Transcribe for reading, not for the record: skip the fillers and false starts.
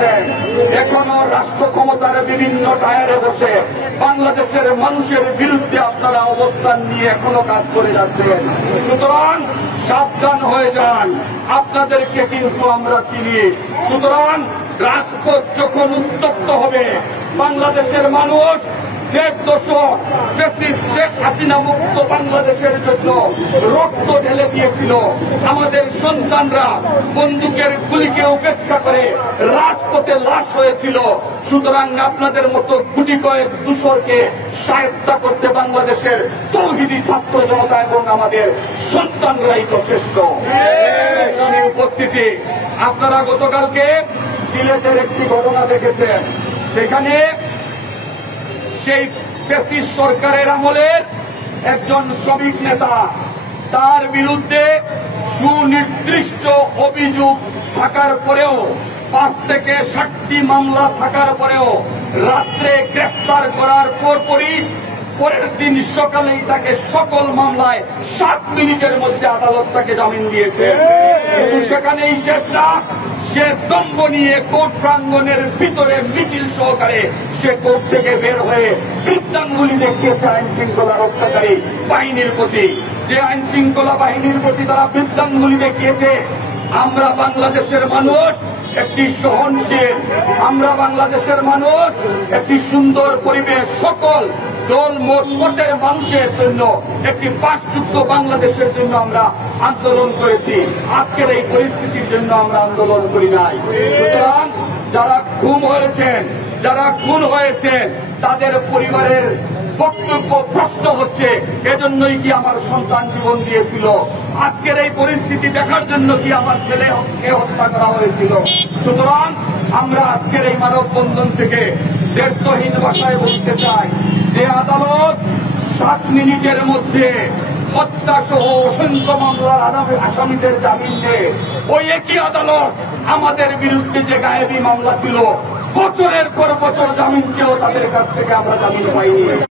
আছেন এখনো রাষ্ট্র ক্ষমতার বিভিন্ন টায়ারে বসে বাংলাদেশের মানুষের বিরুদ্ধে আপনারা অবস্থান নিয়ে এখনো কাজ করে যাচ্ছেন। সুতরাং সাবধান হয়ে যান, আপনাদেরকে কিন্তু আমরা চিনি। সুতরাং রাজপথ যখন উত্তপ্ত হবে, বাংলাদেশের মানুষ 1.5 দশক শেখ হাসিনা মুক্ত বাংলাদেশের জন্য রক্ত ঢেলে দিয়েছিল। আমাদের সন্তানরা বন্দুকের গুলিকে উপেক্ষা করে রাজপথে লাশ হয়েছিল। সুতরাং আপনাদের মতো গুটি কয়েক দূষরকে শায়েস্তা করতে বাংলাদেশের তৌহিদি ছাত্র জনতা এবং আমাদের সন্তানরাই যথেষ্ট। উপস্থিতি, আপনারা গতকালকে সিলেটের একটি ঘটনা দেখেছেন। সেখানে সেই ফ্যাসিস্ট সরকারের আমলের একজন শ্রমিক নেতা, তার বিরুদ্ধে সুনির্দিষ্ট অভিযোগ থাকার পরেও 5 থেকে 7টি মামলা থাকার পরেও রাত্রে গ্রেফতার করার পরপরই পরের দিন সকালেই তাকে সকল মামলায় 7 মিনিটের মধ্যে আদালত তাকে জামিন দিয়েছে। শুধু সেখানেই শেষ না, সে দম্ভ নিয়ে কোর্ট প্রাঙ্গণের ভিতরে মিছিল সহকারে সে কোর্ট থেকে বের হয়ে বৃত্তাঙ্গুলি দেখিয়েছে আইন শৃঙ্খলা রক্ষাকারী বাহিনীর প্রতি। যে আইন শৃঙ্খলা বাহিনীর প্রতি তারা বৃত্তাঙ্গুলি দেখিয়েছে, আমরা বাংলাদেশের মানুষ একটি সহনশীল, আমরা বাংলাদেশের মানুষ একটি সুন্দর পরিবেশ, সকল দল মতের মানুষের জন্য একটি বাসযোগ্য বাংলাদেশের জন্য আমরা আন্দোলন করেছি। আজকের এই পরিস্থিতির জন্য আমরা আন্দোলন করি নাই। সুতরাং যারা খুন হয়েছেন তাদের পরিবারের বক্তব্য প্রশ্ন হচ্ছে, এজন্যই কি আমার সন্তান জীবন দিয়েছিল? আজকের এই পরিস্থিতি দেখার জন্য কি আমার ছেলেকে হত্যা করা হয়েছিল? সুতরাং আমরা আজকের এই মানববন্ধন থেকে দ্ব্যর্থহীন ভাষায় বলতে চাই যে আদালত 7 মিনিটের মধ্যে হত্যা সহ অসংখ্য মামলার আসামিদের জামিন দেয়। ওই একই আদালত আমাদের বিরুদ্ধে যে গায়েবী মামলা ছিল, বছরের পর বছর জামিন চেয়েও তাদের কাছ থেকে আমরা জামিন পাইনি।